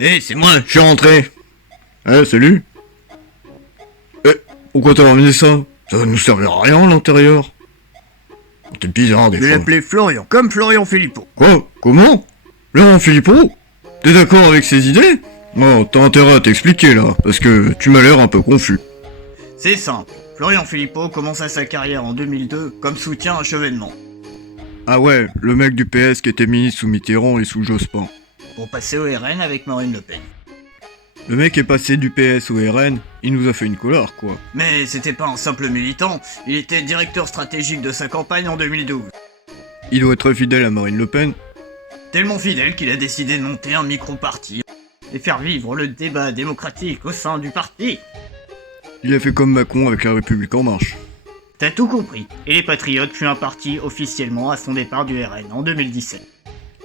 C'est moi, je suis rentré. Salut. Pourquoi t'as ramené ça? Ça va nous servir à rien à l'intérieur. T'es bizarre des Je vais fois. l'appeler Florian, comme Florian Philippot. Quoi? Comment? Laurent Philippot? T'es d'accord avec ses idées? Oh, t'as intérêt à t'expliquer là, parce que tu m'as l'air un peu confus. C'est simple, Florian Philippot commença sa carrière en 2002 comme soutien à Chevènement, Ah ouais, le mec du PS qui était ministre sous Mitterrand et sous Jospin. pour passer au RN avec Marine Le Pen. Le mec est passé du PS au RN, il nous a fait une colère quoi. Mais c'était pas un simple militant, il était directeur stratégique de sa campagne en 2012. Il doit être très fidèle à Marine Le Pen. Tellement fidèle qu'il a décidé de monter un micro-parti et faire vivre le débat démocratique au sein du parti. Il a fait comme Macron avec la République en marche. T'as tout compris, et les Patriotes fut un parti officiellement à son départ du RN en 2017.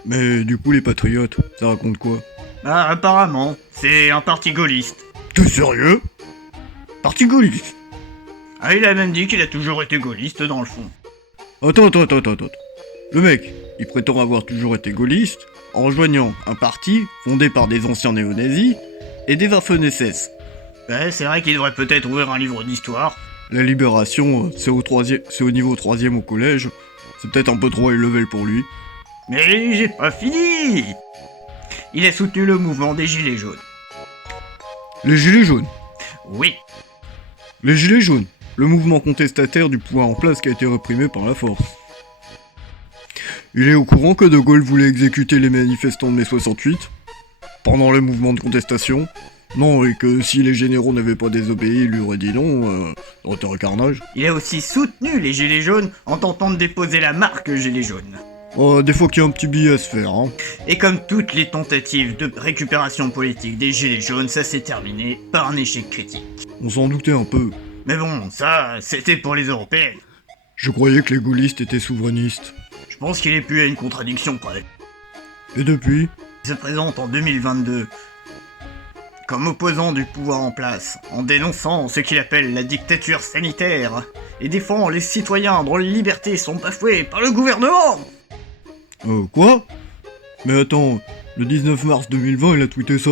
Mais du coup les patriotes, ça raconte quoi? Ah, apparemment, c'est un parti gaulliste. T'es sérieux? Parti gaulliste? Ah, il a même dit qu'il a toujours été gaulliste dans le fond. Attends. Le mec, il prétend avoir toujours été gaulliste en rejoignant un parti fondé par des anciens néo-nazis et des Waffen-SS. Ouais, c'est vrai qu'il devrait peut-être ouvrir un livre d'histoire. La libération, c'est au niveau 3ème au collège. C'est peut-être un peu trop high level pour lui. Mais j'ai pas fini. Il a soutenu le mouvement des Gilets jaunes. Les Gilets jaunes. Oui, Les Gilets jaunes. Le mouvement contestataire du pouvoir en place qui a été réprimé par la force. Il est au courant que De Gaulle voulait exécuter les manifestants de mai 68 pendant le mouvement de contestation. Non, et que si les généraux n'avaient pas désobéi, il lui aurait dit non, ça aurait été un carnage. il a aussi soutenu les Gilets jaunes en tentant de déposer la marque Gilets jaunes. Oh, des fois qu'il y a un petit billet à se faire, hein. Et comme toutes les tentatives de récupération politique des Gilets jaunes, ça s'est terminé par un échec critique. On s'en doutait un peu. Mais bon, ça, c'était pour les européennes. Je croyais que les gaullistes étaient souverainistes. Je pense qu'il est plus à une contradiction près. Et depuis? Il se présente en 2022 comme opposant du pouvoir en place, en dénonçant ce qu'il appelle la dictature sanitaire, et défend les citoyens dont les libertés sont bafouées par le gouvernement. Quoi? Mais attends, le 19 mars 2020, il a tweeté ça.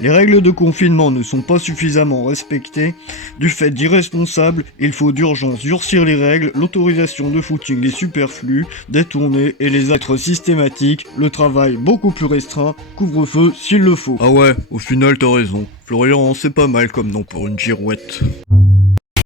Les règles de confinement ne sont pas suffisamment respectées. Du fait d'irresponsables, il faut d'urgence durcir les règles, l'autorisation de footing est superflue, détournée et les actes systématiques, le travail beaucoup plus restreint, couvre-feu s'il le faut. Ah ouais, au final t'as raison. Florian, c'est pas mal comme nom pour une girouette.